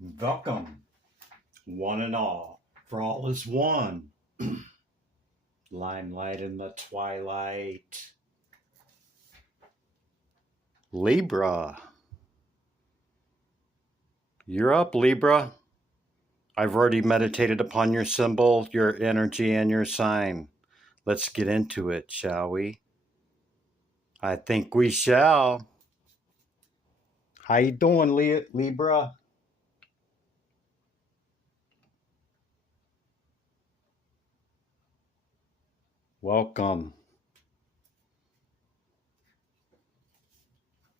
Welcome, one and all, for all is one. Limelight in the twilight. Libra. You're up, Libra. I've already meditated upon your symbol, your energy, and your sign. Let's get into it, shall we? I think we shall. How you doing, Libra? Welcome.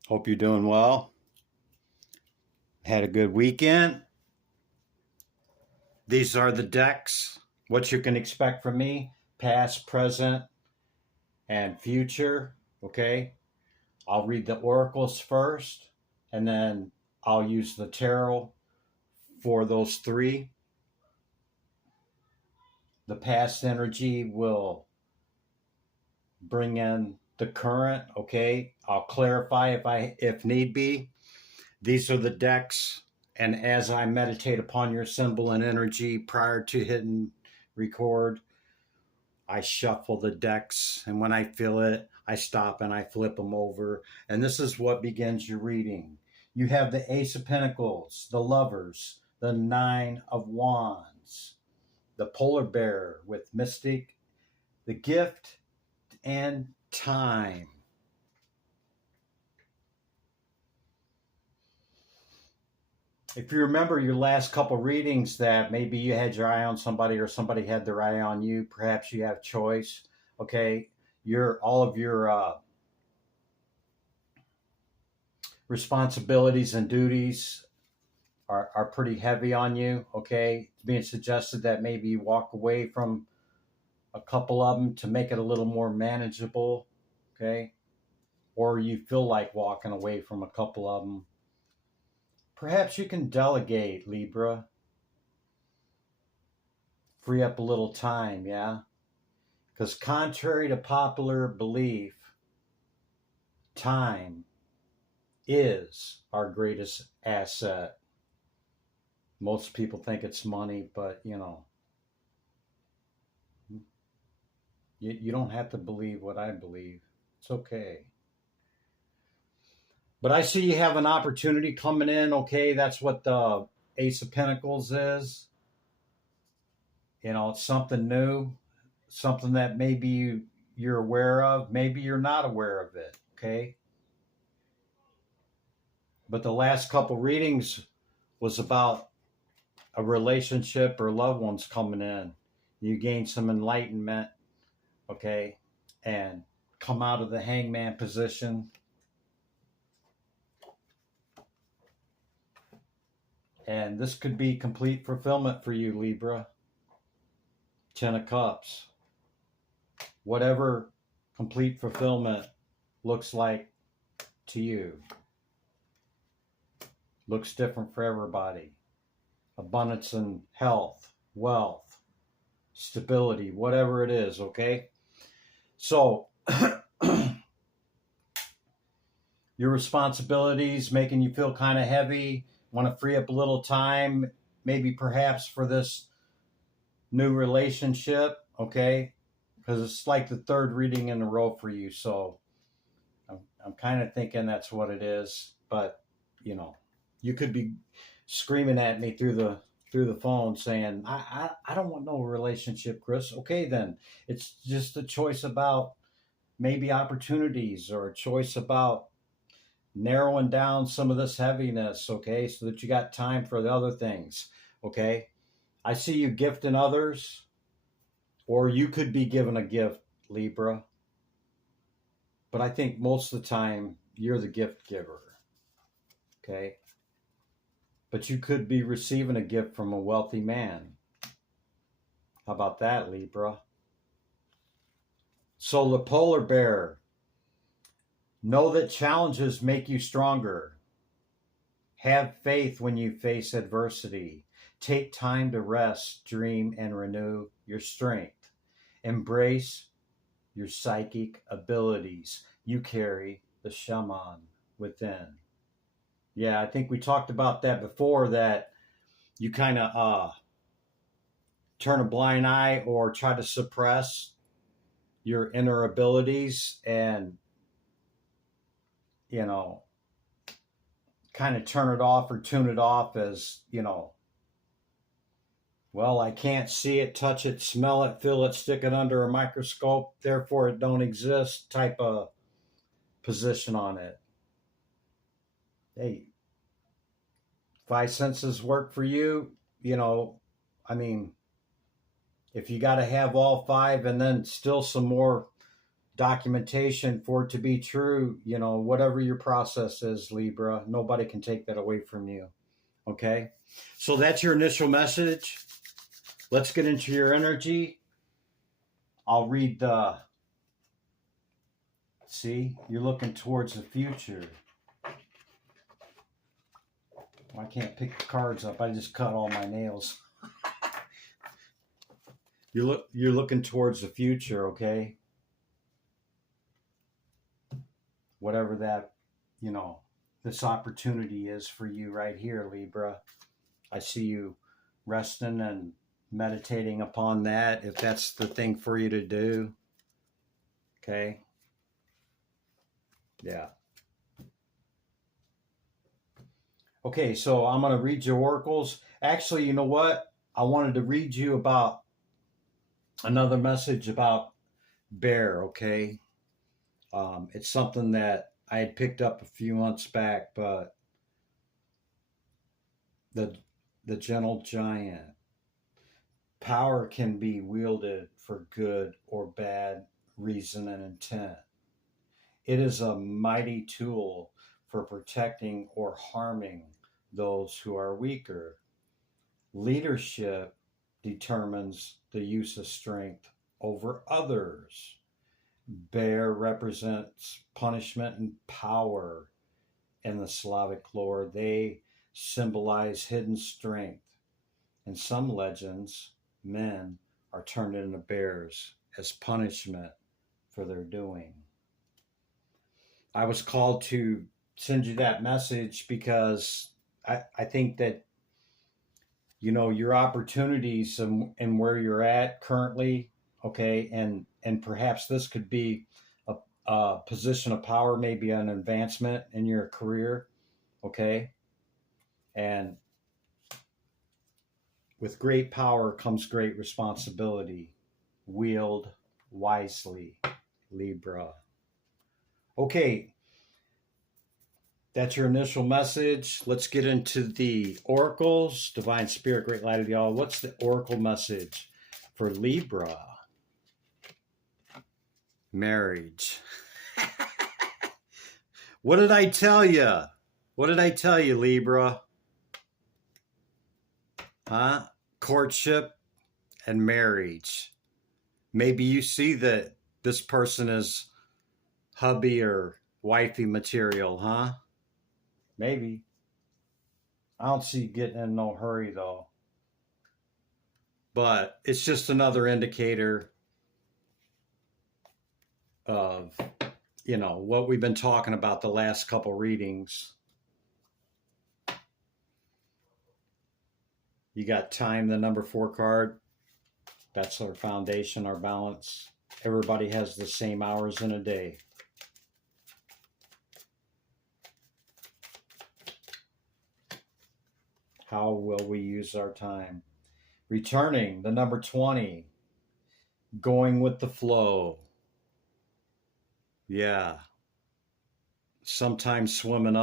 Hope you're doing well. Had a good weekend. These are the decks. What you can expect from me, past, present, and future. Okay. I'll read the oracles first, and then I'll use the tarot for those three. The past energy will bring in the current. Okay. I'll clarify if need be. These are the decks, and as I meditate upon your symbol and energy prior to hitting record, I shuffle the decks, and when I feel it, I stop and I flip them over. And this is what begins your reading. You have the Ace of Pentacles, the Lovers, the Nine of Wands, the Polar Bear with Mystic, the Gift, and Time. If you remember your last couple readings that maybe you had your eye on somebody or somebody had their eye on you, perhaps you have choice. Okay, all of your responsibilities and duties are pretty heavy on you. Okay, it's being suggested that maybe you walk away from a couple of them to make it a little more manageable. Okay, or you feel like walking away from a couple of them. Perhaps you can delegate, Libra. Free up a little time, yeah? Because contrary to popular belief, time is our greatest asset. Most people think it's money, but you don't have to believe what I believe. It's okay. But I see you have an opportunity coming in. Okay, that's what the Ace of Pentacles is. It's something new, something that maybe you're aware of, maybe you're not aware of it. Okay. But the last couple readings was about a relationship or loved ones coming in. You gain some enlightenment, okay, and come out of the hangman position. And this could be complete fulfillment for you, Libra. 10 of Cups. Whatever complete fulfillment looks like to you. Looks different for everybody. Abundance and health, wealth, stability, whatever it is, okay? So, your responsibilities making you feel kind of heavy, want to free up a little time, maybe perhaps for this new relationship, okay? Because it's like the third reading in a row for you. So I'm kind of thinking that's what it is. But, you could be screaming at me through the phone saying, I don't want no relationship, Chris. Okay, then it's just a choice about maybe opportunities or a choice about narrowing down some of this heaviness, okay, so that you got time for the other things, okay? I see you gifting others, or you could be given a gift, Libra. But I think most of the time you're the gift giver, okay? But you could be receiving a gift from a wealthy man. How about that, Libra? So the polar bear, know that challenges make you stronger. Have faith when you face adversity. Take time to rest, dream, and renew your strength. Embrace your psychic abilities. You carry the shaman within. Yeah, I think we talked about that before, that you kind of turn a blind eye or try to suppress your inner abilities and, you know, kind of turn it off or tune it off as, you know, well, I can't see it, touch it, smell it, feel it, stick it under a microscope, therefore it don't exist type of position on it. Hey, five senses work for you, you know, I mean, if you got to have all five and then still some more documentation for it to be true, you know, whatever your process is, Libra, nobody can take that away from you. Okay? So that's your initial message. Let's get into your energy. I'll read the. See, you're looking towards the future. I can't pick the cards up. I just cut all my nails. You're looking towards the future, okay? Whatever that, you know, this opportunity is for you right here, Libra. I see you resting and meditating upon that, if that's the thing for you to do. Okay? Yeah. Okay, so I'm going to read your oracles. Actually, you know what? I wanted to read you about another message about bear, okay? It's something that I had picked up a few months back, but the gentle giant. Power can be wielded for good or bad reason and intent. It is a mighty tool for protecting or harming those who are weaker. Leadership determines the use of strength over others. Bear represents punishment and power in the Slavic lore. They symbolize hidden strength. In some legends, men are turned into bears as punishment for their doing. I was called to send you that message because I think that, you know, your opportunities and where you're at currently, okay, and perhaps this could be a position of power, maybe an advancement in your career, okay, and with great power comes great responsibility. Wield wisely, Libra. Okay, that's your initial message. Let's get into the oracles. Divine Spirit, Great Light of the All. What's the oracle message for Libra? Marriage. What did I tell you? What did I tell you, Libra? Huh? Courtship and marriage. Maybe you see that this person is hubby or wifey material, huh? Maybe. I don't see you getting in no hurry, though. But it's just another indicator of, you know, what we've been talking about the last couple readings. You got time, the number 4 card. That's our foundation, our balance. Everybody has the same hours in a day. How will we use our time? Returning, the number 20. Going with the flow. Yeah. Sometimes swimming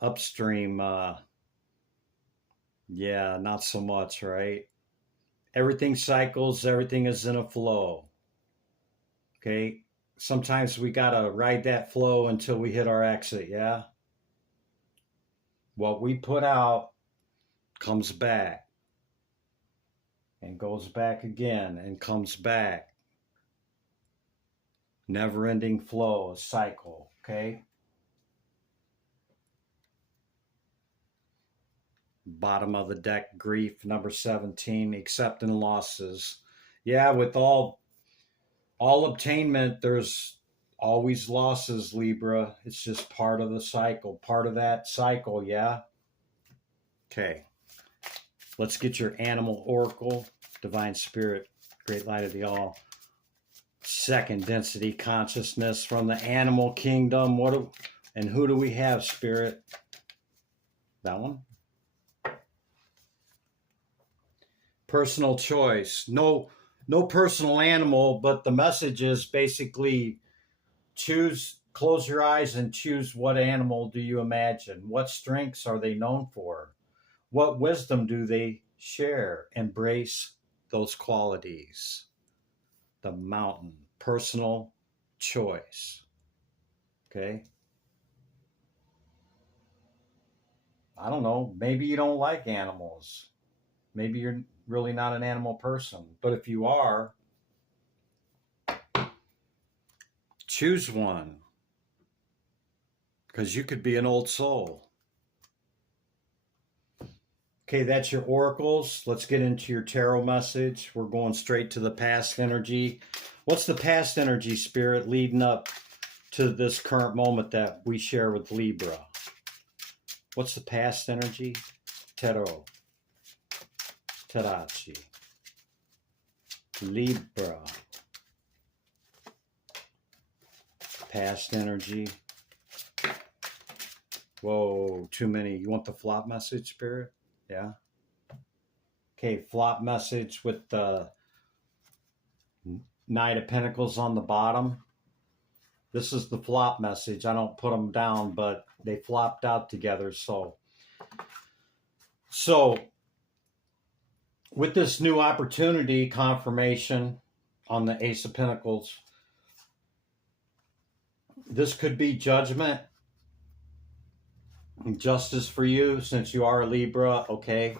upstream. Yeah, not so much, right? Everything cycles, everything is in a flow. Okay? Sometimes we got to ride that flow until we hit our exit, yeah? What we put out comes back and goes back again and comes back. Never-ending flow, a cycle, okay? Bottom of the deck, grief, number 17, accepting losses. Yeah, with all obtainment, there's always losses, Libra. It's just part of the cycle, part of that cycle, yeah? Okay. Let's get your animal oracle, divine spirit, great light of the all. Second density consciousness from the animal kingdom. And who do we have, spirit? That one. Personal choice. No personal animal, but the message is basically close your eyes and choose what animal do you imagine? What strengths are they known for? What wisdom do they share? Embrace those qualities. The mountain, personal choice. Okay? I don't know. Maybe you don't like animals. Maybe you're really not an animal person. But if you are, choose one. Because you could be an old soul. Okay, that's your oracles. Let's get into your tarot message. We're going straight to the past energy. What's the past energy, spirit, leading up to this current moment that we share with Libra? What's the past energy? Tarot. Tarachi. Libra. Past energy. Whoa, too many. You want the flop message, spirit? Yeah. Okay, flop message with the Knight of Pentacles on the bottom. This is the flop message. I don't put them down, but they flopped out together. So with this new opportunity confirmation on the Ace of Pentacles, this could be judgment, justice for you, since you are a Libra, okay,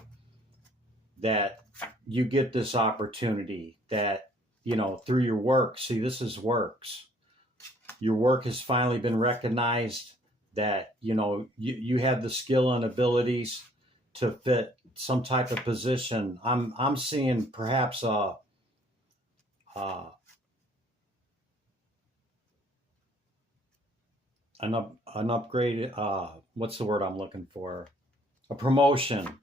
that you get this opportunity that, you know, through your work. See, this is works. Your work has finally been recognized, that, you know, you have the skill and abilities to fit some type of position. I'm seeing perhaps an upgrade. What's the word I'm looking for? A promotion.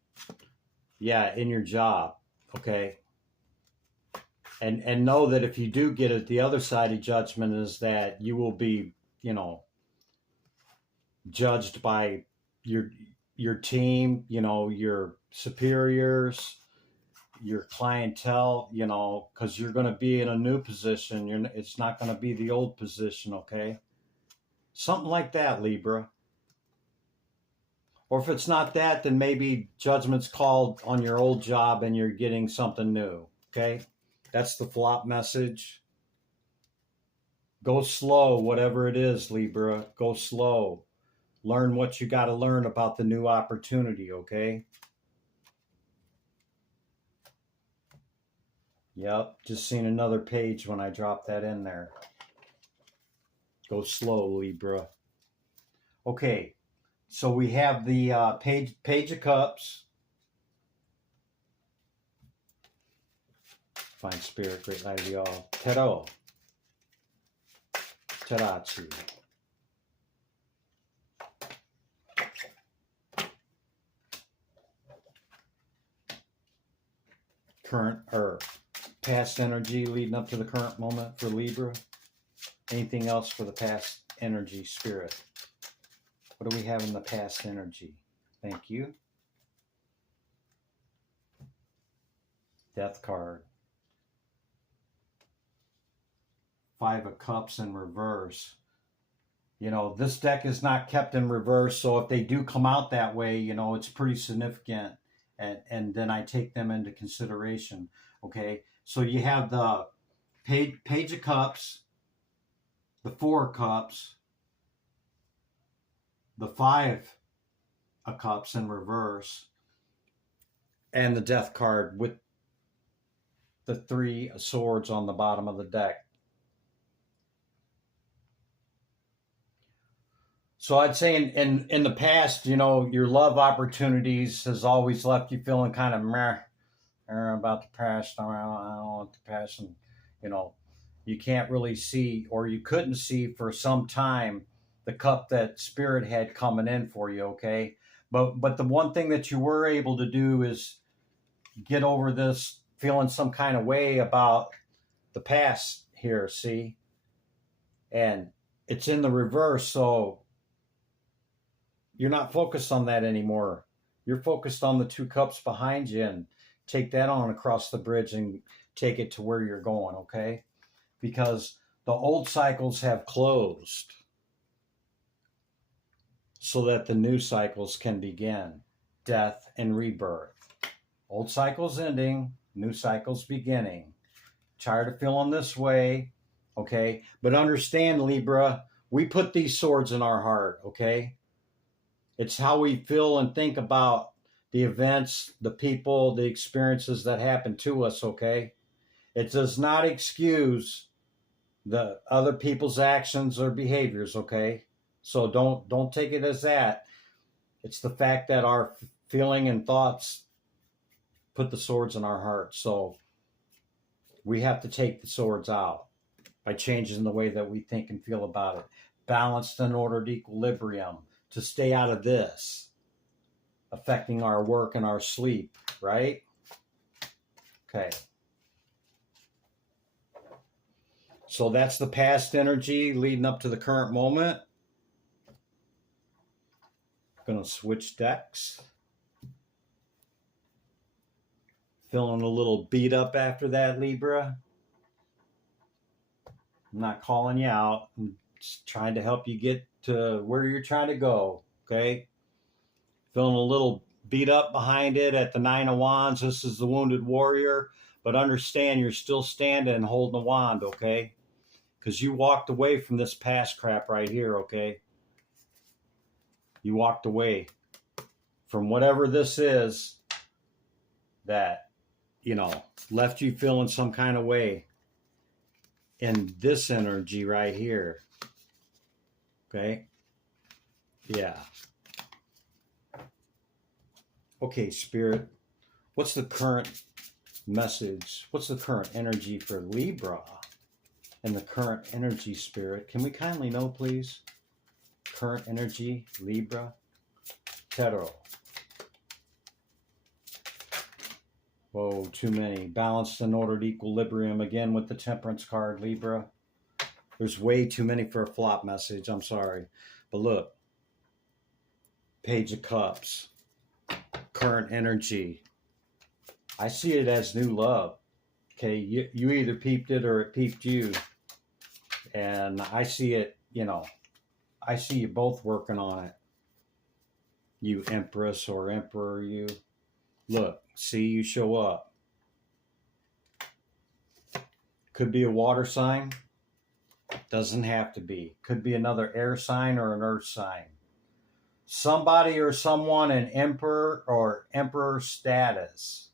Yeah, in your job. Okay. And know that if you do get it, the other side of judgment is that you will be, you know, judged by your team, you know, your superiors, your clientele, you know, because you're going to be in a new position. It's not going to be the old position, okay? Something like that, Libra. Or if it's not that, then maybe judgment's called on your old job and you're getting something new, okay? That's the flop message. Go slow, whatever it is, Libra. Go slow. Learn what you got to learn about the new opportunity, okay? Yep, just seen another page when I dropped that in there. Go slow, Libra. Okay, so we have the page of cups. Fine spirit, great light of the all. Tarot. Tarachi. Current earth. Past energy leading up to the current moment for Libra. Anything else for the past energy, spirit? What do we have in the past energy? Thank you. Death card. Five of Cups in reverse. You know, this deck is not kept in reverse, so if they do come out that way, you know, it's pretty significant, and then I take them into consideration, okay? So you have the page of Cups, the Four of Cups, the Five of Cups in reverse, and the Death card with the Three of Swords on the bottom of the deck. So I'd say in the past, you know, your love opportunities has always left you feeling kind of meh about the past. I don't want the past, and you know, you can't really see, or you couldn't see for some time, the cup that spirit had coming in for you. Okay, but the one thing that you were able to do is get over this feeling some kind of way about the past here, see? And it's in the reverse, so you're not focused on that anymore. You're focused on the 2 cups behind you, and take that on across the bridge and take it to where you're going, okay? Because the old cycles have closed so that the new cycles can begin. Death and rebirth. Old cycles ending, new cycles beginning. Tired of feeling this way, okay? But understand, Libra, we put these swords in our heart, okay? It's how we feel and think about the events, the people, the experiences that happen to us, okay? It does not excuse the other people's actions or behaviors, okay? So don't take it as that. It's the fact that our feeling and thoughts put the swords in our heart. So we have to take the swords out by changing the way that we think and feel about it. Balanced and ordered equilibrium to stay out of this affecting our work and our sleep, right? Okay. So that's the past energy leading up to the current moment. Going to switch decks. Feeling a little beat up after that, Libra. I'm not calling you out. I'm just trying to help you get to where you're trying to go, okay? Feeling a little beat up behind it at the 9 of Wands. This is the wounded warrior. But understand you're still standing and holding the wand, okay? Because you walked away from this past crap right here, okay? You walked away from whatever this is that, left you feeling some kind of way in this energy right here. Okay? Yeah. Okay, Spirit, what's the current message? What's the current energy for Libra and the current energy, Spirit? Can we kindly know, please? Current energy, Libra, Tarot. Whoa, too many. Balanced and ordered equilibrium again with the Temperance card, Libra. There's way too many for a flop message. I'm sorry. But look. Page of Cups. Current energy. I see it as new love. Okay, you either peeped it or it peeped you. And I see it, I see you both working on it. You Empress or Emperor, you. Look, see, you show up. Could be a water sign. Doesn't have to be. Could be another air sign or an earth sign. Somebody or someone in emperor or emperor status.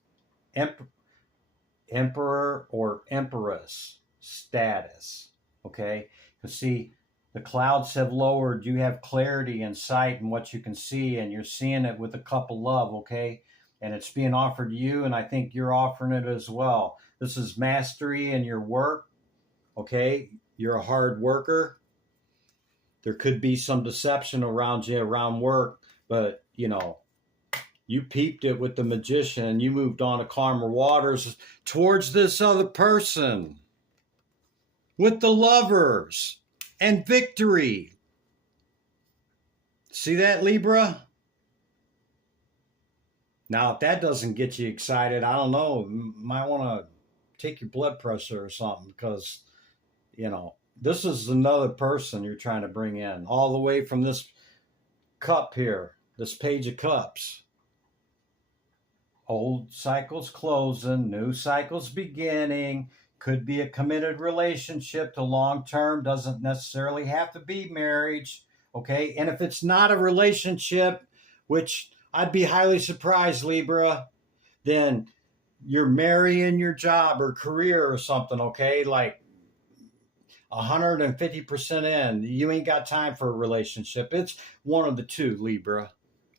Emperor or empress status. Okay? Because see, the clouds have lowered. You have clarity and sight in what you can see, and you're seeing it with a cup of love, okay? And it's being offered to you, and I think you're offering it as well. This is mastery in your work, okay? You're a hard worker. There could be some deception around you, around work, but, you peeped it with the Magician. You moved on to calmer waters towards this other person with the Lovers and victory. See that, Libra? Now, if that doesn't get you excited, I don't know. You might want to take your blood pressure or something because, this is another person you're trying to bring in all the way from this cup here, this Page of Cups. Old cycles closing, new cycles beginning. Could be a committed relationship to long-term. Doesn't necessarily have to be marriage, okay? And if it's not a relationship, which I'd be highly surprised, Libra, then you're marrying your job or career or something, okay? Like 150% in. You ain't got time for a relationship. It's one of the two, Libra,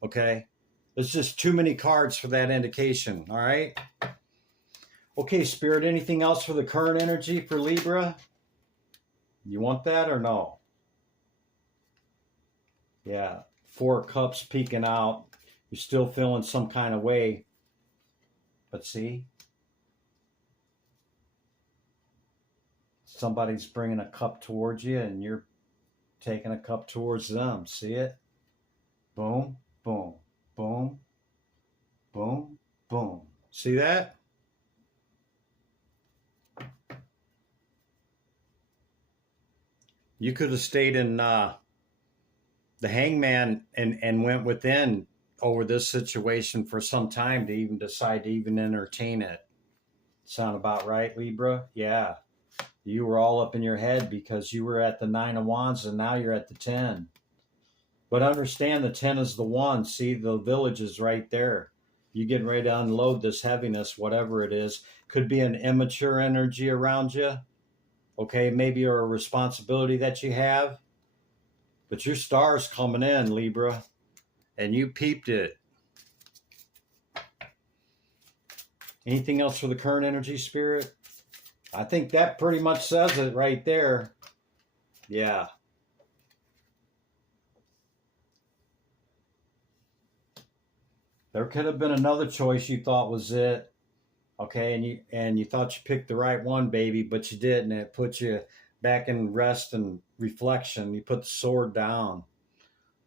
okay? There's just too many cards for that indication, all right? Okay, Spirit, anything else for the current energy for Libra? You want that or no? Yeah, 4 cups peeking out. You're still feeling some kind of way. But see, somebody's bringing a cup towards you and you're taking a cup towards them. See it? Boom, boom, boom, boom, boom. See that? You could have stayed in the Hangman and went within over this situation for some time to even decide to even entertain it. Sound about right, Libra? Yeah. You were all up in your head because you were at the 9 of Wands and now you're at the 10. But understand the 10 is the 1. See, the village is right there. You getting ready to unload this heaviness, whatever it is. Could be an immature energy around you. Okay, maybe a responsibility that you have. But your star's coming in, Libra. And you peeped it. Anything else for the current energy, Spirit? I think that pretty much says it right there. Yeah. There could have been another choice you thought was it. Okay, and you thought you picked the right one, baby, but you didn't. It put you back in rest and reflection. You put the sword down.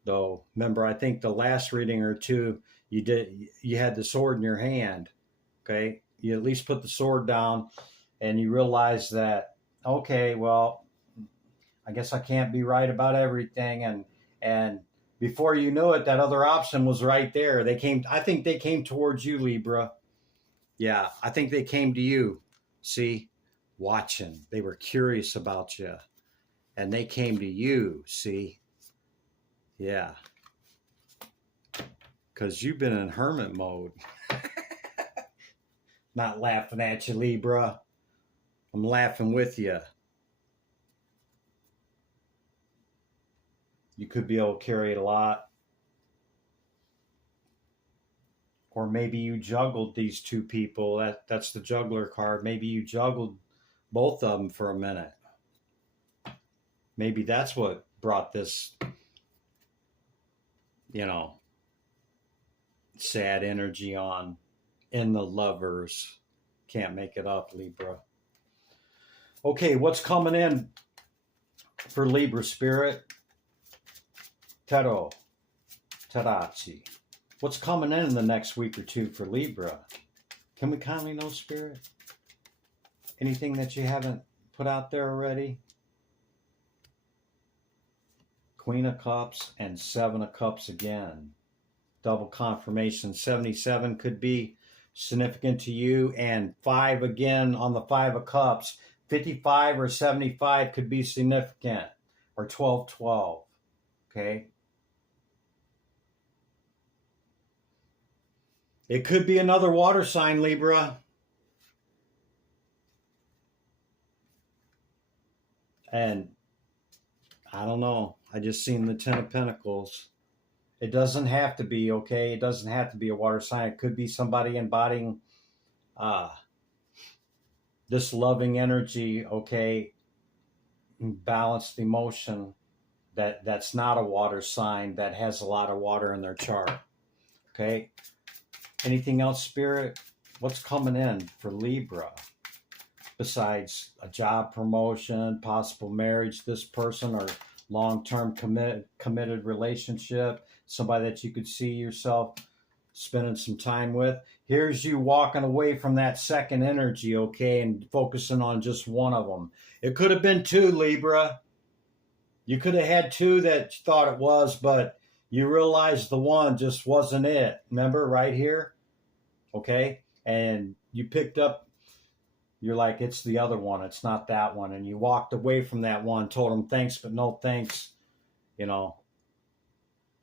Though, remember, I think the last reading or two, you had the sword in your hand. Okay, you at least put the sword down and you realize that, okay, well, I guess I can't be right about everything. And before you knew it, that other option was right there. I think they came towards you, Libra. Yeah, I think they came to you. See, watching. They were curious about you. And they came to you, see? Yeah. Because you've been in hermit mode. Not laughing at you, Libra. I'm laughing with you. You could be able to carry it a lot. Or maybe you juggled these two people. That's the juggler card. Maybe you juggled both of them for a minute. Maybe that's what brought this, sad energy on in the lovers. Can't make it up, Libra. Okay, what's coming in for Libra, Spirit? Tarot. Tarachi. What's coming in the next week or two for Libra? Can we kindly know, Spirit? Anything that you haven't put out there already? Queen of Cups and 7 of Cups again. Double confirmation. 77 could be significant to you, and 5 again on the 5 of Cups. 55 or 75 could be significant, or 12-12. Okay? It could be another water sign, Libra. And I don't know. I just seen the 10 of Pentacles. It doesn't have to be, okay? It doesn't have to be a water sign. It could be somebody embodying this loving energy, okay? Balanced emotion that's not a water sign, that has a lot of water in their chart, okay? Anything else, Spirit? What's coming in for Libra? Besides a job promotion, possible marriage, this person, or long-term committed relationship, somebody that you could see yourself spending some time with. Here's you walking away from that second energy, okay, and focusing on just one of them. It could have been 2, Libra. You could have had 2 that you thought it was, but you realized the one just wasn't it. Remember, right here? Okay? And you picked up, you're like, it's the other one. It's not that one. And you walked away from that one, told them thanks, but no thanks,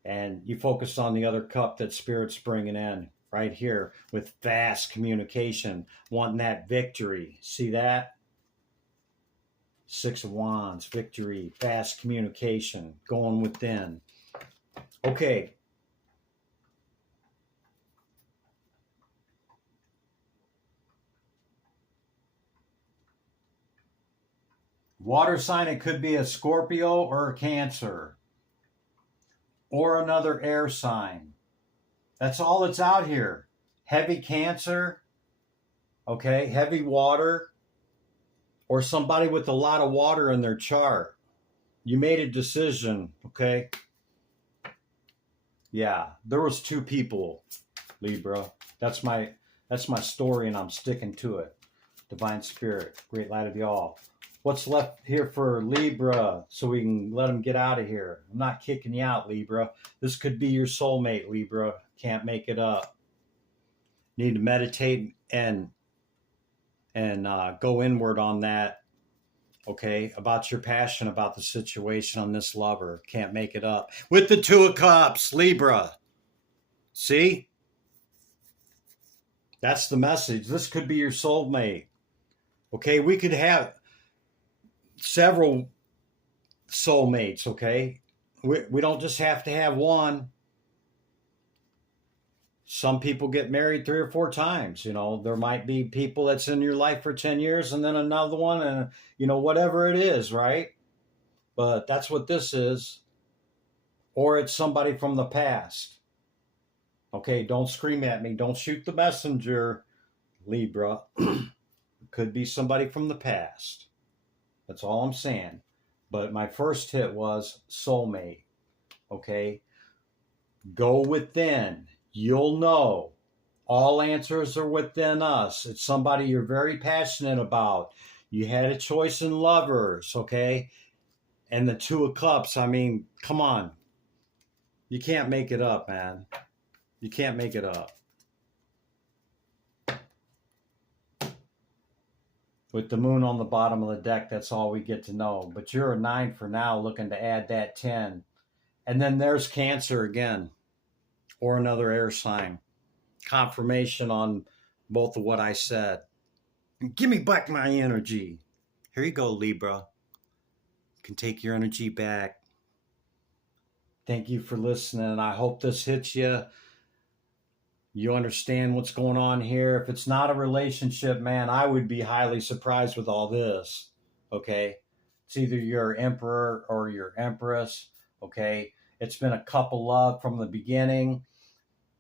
And you focused on the other cup that Spirit's bringing in right here with fast communication, wanting that victory. See that? 6 of Wands, victory, fast communication, going within. Okay. Water sign, it could be a Scorpio or a Cancer. Or another air sign. That's all that's out here. Heavy Cancer, okay? Heavy water, or somebody with a lot of water in their chart. You made a decision, okay? Yeah, there was two people, Libra. That's my story, and I'm sticking to it. Divine Spirit, great light of y'all. What's left here for Libra so we can let them get out of here? I'm not kicking you out, Libra. This could be your soulmate, Libra. Can't make it up. Need to meditate and go inward on that, okay, about your passion about the situation on this lover. Can't make it up. With the Two of Cups, Libra. See? That's the message. This could be your soulmate. Okay, we could have several soulmates, okay? We don't just have to have one. Some people get married 3 or 4 times. You know, there might be people that's in your life for 10 years and then another one, and, you know, whatever it is, right? But that's what this is. Or it's somebody from the past. Okay, don't scream at me. Don't shoot the messenger, Libra. Could be somebody from the past. That's all I'm saying. But my first hit was soulmate. Okay? Go within. You'll know. All answers are within us. It's somebody you're very passionate about. You had a choice in lovers, okay? And the Two of Cups, I mean, come on. You can't make it up, man. You can't make it up. With the moon on the bottom of the deck, that's all we get to know. But you're a 9 for now, looking to add that 10. And then there's Cancer again, or another air sign. Confirmation on both of what I said. Give me back my energy. Here you go, Libra. You can take your energy back. Thank you for listening. I hope this hits you. You understand what's going on here. If it's not a relationship, man, I would be highly surprised with all this. Okay? It's either your emperor or your empress. Okay? It's been a couple love from the beginning.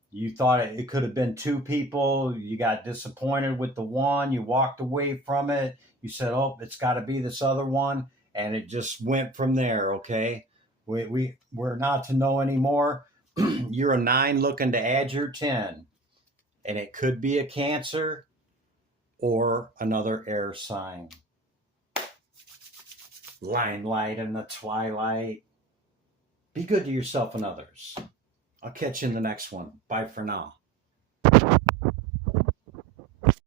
You thought it could have been 2 people. You got disappointed with the one. You walked away from it. You said, oh, it's got to be this other one. And it just went from there, okay? We're not to know anymore. You're a 9 looking to add your 10. And it could be a Cancer or another air sign. Limelight in the twilight. Be good to yourself and others. I'll catch you in the next one. Bye for now.